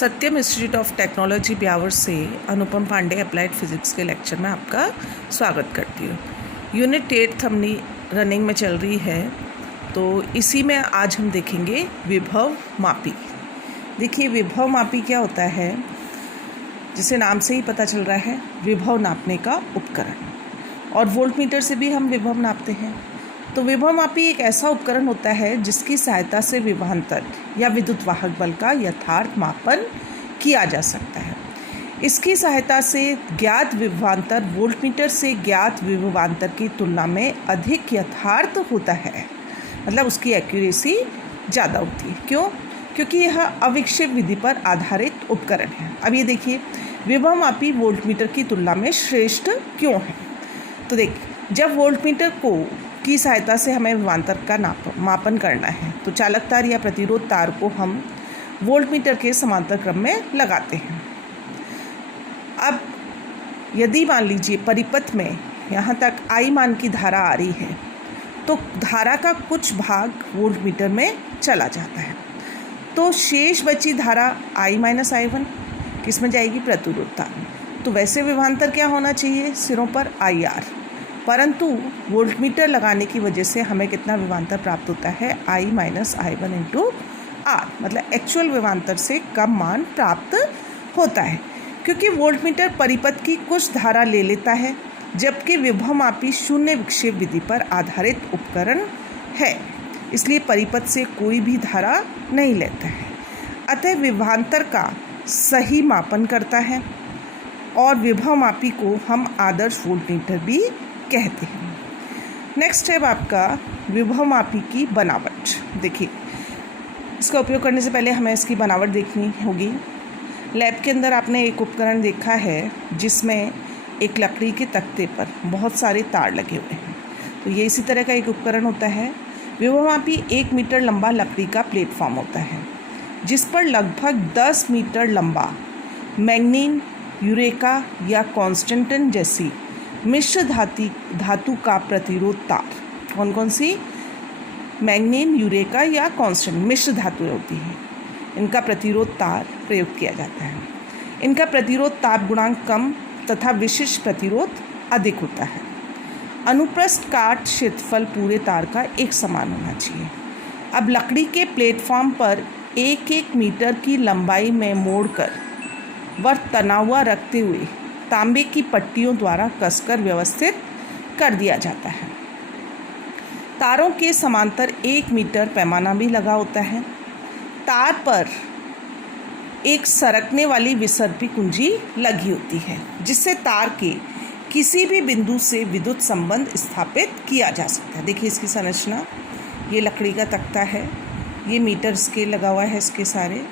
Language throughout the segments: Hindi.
Satyam institute of technology Beawar से अनुपम पांडे अप्लाइड फिजिक्स के लेक्चर में आपका स्वागत करती हूँ। यूनिट 8 हमने रनिंग में चल रही है, तो इसी में आज हम देखेंगे विभव मापी। देखिए विभव मापी क्या होता है, जिसे नाम से ही पता चल रहा है, विभव नापने का उपकरण। और वोल्टमीटर से भी हम विभव नापते हैं। तो विभव मापी एक ऐसा उपकरण होता है जिसकी सहायता से विभवांतर या विद्युत वाहक बल का यथार्थ मापन किया जा सकता है। इसकी सहायता से ज्ञात विभवांतर वोल्टमीटर से ज्ञात विभवांतर की तुलना में अधिक यथार्थ होता है, मतलब उसकी एक्यूरेसी ज़्यादा होती है। क्यों? क्योंकि यह अविक्षेप विधि पर आधारित उपकरण है। अब ये देखिए विभव मापी वोल्टमीटर की तुलना में श्रेष्ठ क्यों है। तो देखिए जब वोल्टमीटर की सहायता से हमें विभवांतर का मापन करना है, तो चालक तार या प्रतिरोध तार को हम वोल्टमीटर के समांतर क्रम में लगाते हैं। अब यदि मान लीजिए परिपथ में यहाँ तक I मान की धारा आ रही है, तो धारा का कुछ भाग वोल्टमीटर में चला जाता है, तो शेष बची धारा I माइनस I1 किस में जाएगी? प्रतिरोध तार में। तो वैसे विभवांतर क्या होना चाहिए? सिरों पर IR, परंतु वोल्टमीटर लगाने की वजह से हमें कितना विभवांतर प्राप्त होता है? I minus I1 into R, मतलब एक्चुअल विभवांतर से कम मान प्राप्त होता है, क्योंकि वोल्टमीटर परिपथ की कुछ धारा ले लेता है, जबकि विभव मापी शून्य विक्षेप विधि पर आधारित उपकरण है, इसलिए परिपथ से कोई भी धारा नहीं लेता है। अतः विभवांतर का सही मापन करता है और विभव मापी को हम आदर्श वोल्टमीटर भी कहते हैं। नेक्स्ट है आपका विभव मापी की बनावट। देखिए इसका उपयोग करने से पहले हमें इसकी बनावट देखनी होगी। लैब के अंदर आपने एक उपकरण देखा है जिसमें एक लकड़ी के तख्ते पर बहुत सारे तार लगे हुए हैं, तो ये इसी तरह का एक उपकरण होता है। विभव मापी 1 मीटर लंबा लकड़ी का प्लेटफॉर्म होता है, जिस पर लगभग 10 मीटर लंबा मैग्नीन, यूरेका या कॉन्स्टेंटन जैसी मिश्र धातु का प्रतिरोध तार, कौन कौन सी? मैग्नीन, यूरेका या कॉन्स्टेंट मिश्र धातु होती है, इनका प्रतिरोध तार प्रयोग किया जाता है। इनका प्रतिरोध ताप गुणांक कम तथा विशिष्ट प्रतिरोध अधिक होता है। अनुप्रस्थ काट क्षेत्रफल पूरे तार का एक समान होना चाहिए। अब लकड़ी के प्लेटफॉर्म पर 1-1 मीटर की लंबाई में मोड़कर व तना हुआ रखते हुए तांबे की पट्टियों द्वारा कसकर व्यवस्थित कर दिया जाता है। तारों के समांतर 1 मीटर पैमाना भी लगा होता है। तार पर एक सरकने वाली विसर्पी कुंजी लगी होती है, जिससे तार के किसी भी बिंदु से विद्युत संबंध स्थापित किया जा सकता है। देखिए इसकी संरचना, ये लकड़ी का तख्ता है, ये मीटर स्केल लगा हुआ है इसके सारे,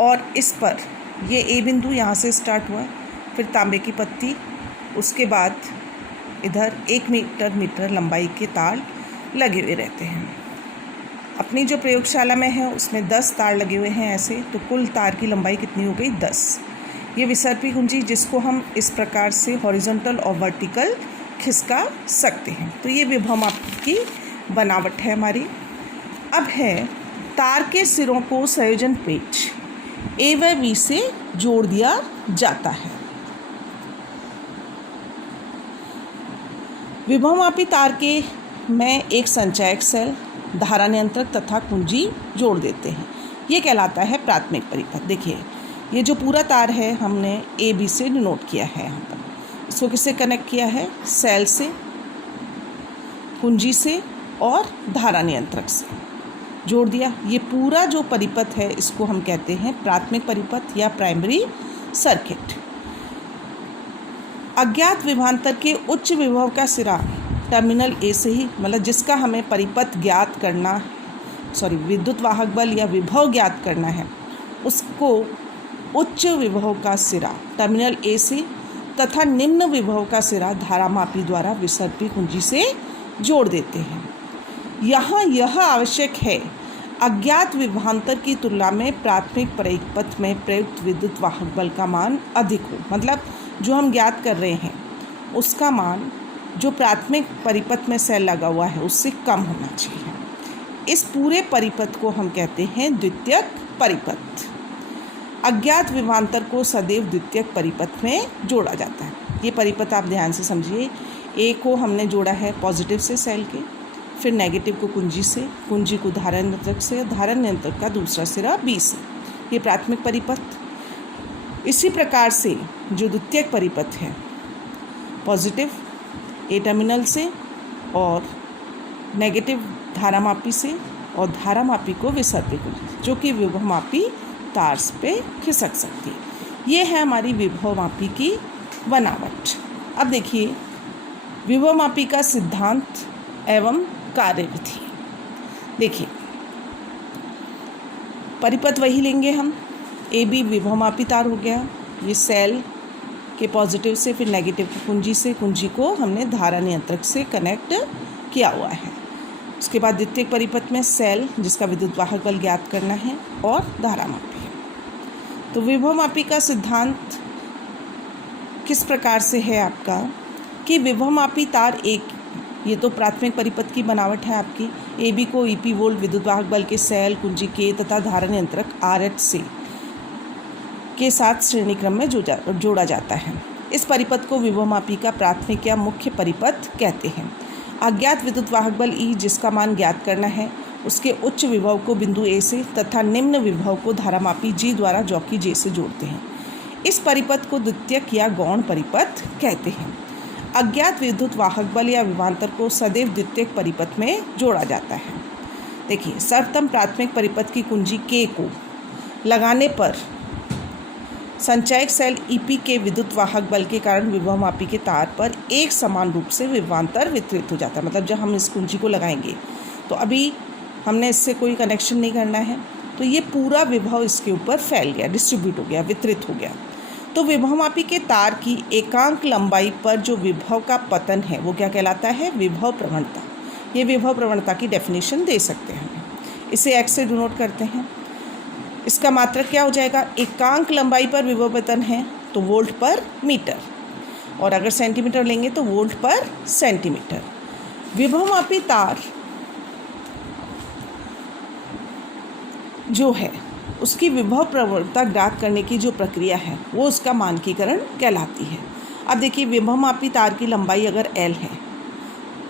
और इस पर ये ए बिंदु यहाँ से स्टार्ट हुआ, फिर तांबे की पत्ती, उसके बाद इधर 1 मीटर लंबाई के तार लगे हुए रहते हैं। अपनी जो प्रयोगशाला में है उसमें 10 तार लगे हुए हैं ऐसे, तो कुल तार की लंबाई कितनी हो गई? 10। ये विसर्पी कुंजी जिसको हम इस प्रकार से हॉरिजॉन्टल और वर्टिकल खिसका सकते हैं। तो ये विभव मापी की बनावट है हमारी। अब है तार के सिरों को संयोजन पेच A व B से जोड़ दिया जाता है। विभव मापी तार के में एक संचायक सेल, धारा नियंत्रक तथा कुंजी जोड़ देते हैं। ये कहलाता है प्राथमिक परिपथ। देखिए ये जो पूरा तार है हमने AB से डिनोट किया है यहाँ पर। इसको किससे कनेक्ट किया है? सेल से, कुंजी से और धारा नियंत्रक से जोड़ दिया। ये पूरा जो परिपथ है इसको हम कहते हैं प्राथमिक परिपथ या प्राइमरी सर्किट। अज्ञात विभवांतर के उच्च विभव का सिरा टर्मिनल A से ही, मतलब जिसका हमें परिपथ ज्ञात करना, विद्युत वाहक बल या विभव ज्ञात करना है, उसको उच्च विभव का सिरा टर्मिनल A से तथा निम्न विभव का सिरा धारा मापी द्वारा विसर्पी कुंजी से जोड़ देते हैं। यहाँ यह आवश्यक है अज्ञात विभवांतर की तुलना में प्राथमिक परिपथ में प्रयुक्त विद्युत वाहक बल का मान अधिक हो, मतलब जो हम ज्ञात कर रहे हैं उसका मान जो प्राथमिक परिपथ में सेल लगा हुआ है उससे कम होना चाहिए। इस पूरे परिपथ को हम कहते हैं द्वितीयक परिपथ। अज्ञात विभवांतर को सदैव द्वितीयक परिपथ में जोड़ा जाता है। ये परिपथ आप ध्यान से समझिए। ए को हमने जोड़ा है पॉजिटिव से सेल के, फिर नेगेटिव को कुंजी से, कुंजी को धारण नियंत्रक से, धारण नियंत्रक का दूसरा सिरा बी से। ये प्राथमिक परिपथ। इसी प्रकार से जो द्वितीयक परिपथ है, पॉजिटिव ए टर्मिनल से और नेगेटिव धारामापी से और धारामापी को विसर्पित जो कि विभवमापी तार पे खिसक सकती है। ये है हमारी विभवमापी की बनावट। अब देखिए विभवमापी का सिद्धांत एवं कार्यविधि। देखिए परिपथ वही लेंगे हम, ए बी विभवमापी तार हो गया, ये सेल के पॉजिटिव से फिर नेगेटिव की कुंजी से, कुंजी को हमने धारा नियंत्रक से कनेक्ट किया हुआ है। उसके बाद द्वितीयक परिपथ में सेल जिसका विद्युत वाहक बल ज्ञात करना है और धारामापी। तो विभवमापी का सिद्धांत किस प्रकार से है आपका कि विभवमापी तार एक, ये तो प्राथमिक परिपथ की बनावट है आपकी। ए बी को ईपी वोल्ट विद्युत वाहक बल के सेल, कुंजी के तथा धारा नियंत्रक RH से के साथ श्रेणी क्रम में जोड़ा जाता है। इस परिपथ को विभवमापी का प्राथमिक या मुख्य परिपथ कहते हैं। अज्ञात विद्युत वाहक बल E जिसका मान ज्ञात करना है, उसके उच्च विभव को बिंदु A से तथा निम्न विभव को धारामापी G द्वारा जॉकी J से जोड़ते हैं। इस परिपथ को द्वितीयक या गौण परिपथ कहते हैं। अज्ञात विद्युत वाहक बल या विभवांतर को सदैव द्वितीयक परिपथ में जोड़ा जाता है। देखिए सर्वप्रथम प्राथमिक परिपथ की कुंजी K को लगाने पर संचयक सेल EP के विद्युत वाहक बल के कारण विभवमापी के तार पर एक समान रूप से विभवांतर वितरित हो जाता है। मतलब जब हम इस कुंजी को लगाएंगे तो अभी हमने इससे कोई कनेक्शन नहीं करना है, तो ये पूरा विभव इसके ऊपर फैल गया, डिस्ट्रीब्यूट हो गया, वितरित हो गया। तो विभवमापी के तार की एकांक लंबाई पर जो विभव का पतन है वो क्या कहलाता है? विभव प्रवणता। ये विभव प्रवणता की डेफिनेशन दे सकते हैं। इसे x से डिनोट करते हैं। इसका मात्रक क्या हो जाएगा? एकांक लंबाई पर विभव पतन है तो वोल्ट पर मीटर, और अगर सेंटीमीटर लेंगे तो वोल्ट पर सेंटीमीटर। विभवमापी तार जो है उसकी विभव प्रवणता ज्ञात करने की जो प्रक्रिया है वो उसका मानकीकरण कहलाती है। अब देखिए विभवमापी तार की लंबाई अगर L है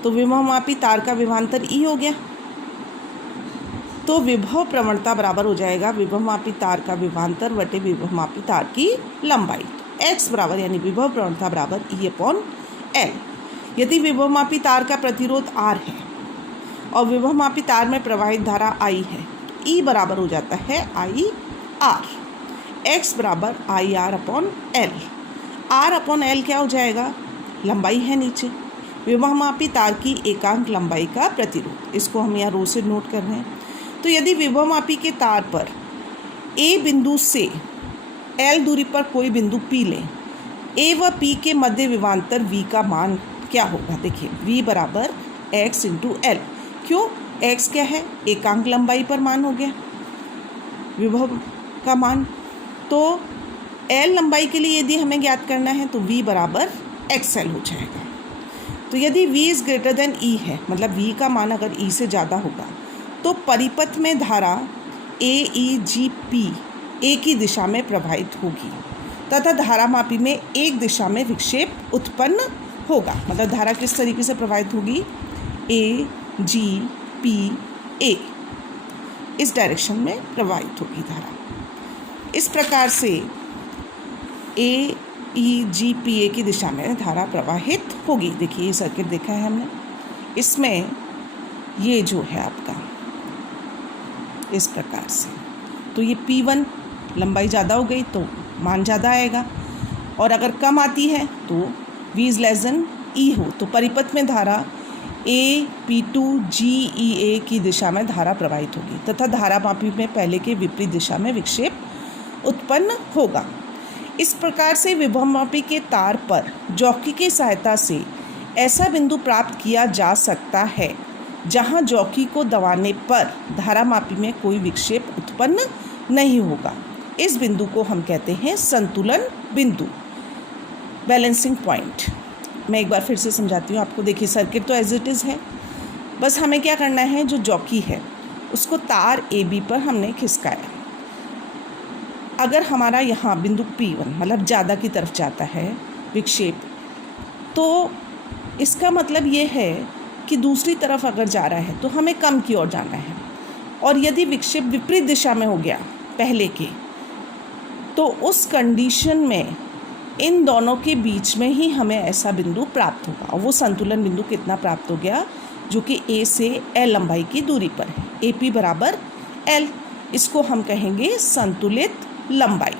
तो विभवमापी तार का विभवांतर E हो गया, तो विभव प्रवणता बराबर हो जाएगा विभवमापी तार का विभवांतर बटे विभवमापी तार की लंबाई। x बराबर यानी विभव प्रवणता बराबर E/L। यदि विभवमापी तार का प्रतिरोध R है और विभवमापी तार में प्रवाहित धारा I है, E बराबर हो जाता है IR। x बराबर IR/L। R/L क्या हो जाएगा? लंबाई है नीचे, विभवमापी तार की एकांक लंबाई का प्रतिरोध। इसको हम यहाँ रो से नोट कर रहे हैं। तो यदि विभवमापी के तार पर A बिंदु से L दूरी पर कोई बिंदु P लें, A व P के मध्य विभवांतर V का मान क्या होगा? देखिए V बराबर x × L। क्यों? x क्या है? एकांक लंबाई पर मान हो गया विभव का मान। तो L लंबाई के लिए यदि हमें ज्ञात करना है तो V बराबर XL हो जाएगा। तो यदि V is greater than E है, मतलब V का मान अगर E से ज़्यादा होगा तो परिपथ में धारा AEGP एक ही दिशा में प्रवाहित होगी तथा धारामापी में एक दिशा में विक्षेप उत्पन्न होगा। मतलब धारा किस तरीके से प्रवाहित होगी? AGPA इस डायरेक्शन में प्रवाहित होगी धारा। इस प्रकार से AEGPA की दिशा में धारा प्रवाहित होगी। देखिए ये सर्किट देखा है हमने, इसमें ये जो है आपका इस प्रकार से, तो ये P1 लंबाई ज़्यादा हो गई तो मान ज़्यादा आएगा, और अगर कम आती है तो V is less than E हो तो परिपथ में धारा AP2GEA की दिशा में धारा प्रवाहित होगी तथा धारामापी में पहले के विपरीत दिशा में विक्षेप उत्पन्न होगा। इस प्रकार से विभवमापी के तार पर जॉकी की सहायता से ऐसा बिंदु प्राप्त किया जा सकता है जहां जॉकी को दबाने पर धारामापी में कोई विक्षेप उत्पन्न नहीं होगा। इस बिंदु को हम कहते हैं संतुलन बिंदु, बैलेंसिंग पॉइंट। मैं एक बार फिर से समझाती हूँ आपको। देखिए सर्किट तो एज इट इज़ है, बस हमें क्या करना है, जो जॉकी है उसको तार AB पर हमने खिसकाया। अगर हमारा यहाँ बिंदु P1 मतलब ज़्यादा की तरफ जाता है विक्षेप, तो इसका मतलब ये है कि दूसरी तरफ अगर जा रहा है तो हमें कम की ओर जाना है। और यदि विक्षेप विपरीत दिशा में हो गया पहले के, तो उस कंडीशन में इन दोनों के बीच में ही हमें ऐसा बिंदु प्राप्त होगा। और वो संतुलन बिंदु कितना प्राप्त हो गया, जो कि A से L लंबाई की दूरी पर है। AP बराबर L, इसको हम कहेंगे संतुलित लंबाई।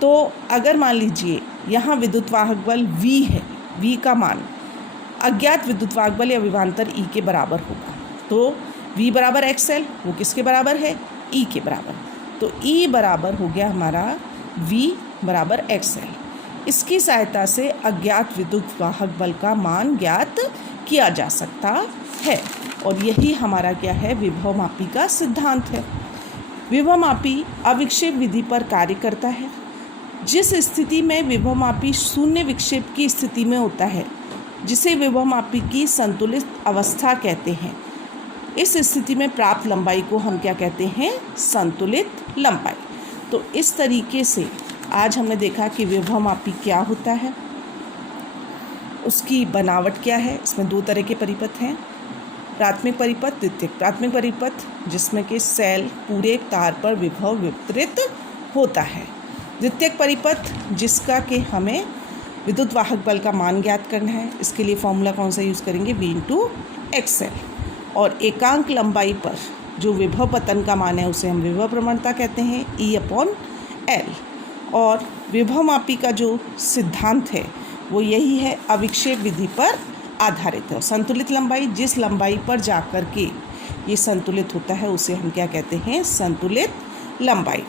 तो अगर मान लीजिए यहाँ विद्युत वाहक बल V है, V का मान अज्ञात विद्युत वाहक बल या विभवांतर E के बराबर होगा। तो V बराबर XL, वो किसके बराबर है, E के बराबर। तो E बराबर हो गया हमारा V बराबर XL। इसकी सहायता से अज्ञात विद्युत वाहक बल का मान ज्ञात किया जा सकता है। और यही हमारा क्या है, विभवमापी का सिद्धांत है। विभवमापी अविक्षेप विधि पर कार्य करता है। जिस स्थिति में विभवमापी शून्य विक्षेप की स्थिति में होता है, जिसे विभवमापी की संतुलित अवस्था कहते हैं, इस स्थिति में प्राप्त लंबाई को हम क्या कहते हैं, संतुलित लंबाई। तो इस तरीके से आज हमने देखा कि विभवमापी क्या होता है, उसकी बनावट क्या है। इसमें दो तरह के परिपथ हैं, प्राथमिक परिपथ, द्वितीयक। प्राथमिक परिपथ जिसमें कि सेल पूरे तार पर विभव वितरित होता है। द्वितीयक परिपथ जिसका कि हमें विद्युत वाहक बल का मान ज्ञात करना है। इसके लिए फॉर्मूला कौन सा यूज़ करेंगे, V/XL। और एकांक लंबाई पर जो विभव पतन का मान है उसे हम विभव प्रवणता कहते हैं, E/L। और विभवमापी का जो सिद्धांत है वो यही है, अविक्षेप विधि पर आधारित है। संतुलित लंबाई, जिस लंबाई पर जाकर के ये संतुलित होता है उसे हम क्या कहते हैं, संतुलित लंबाई।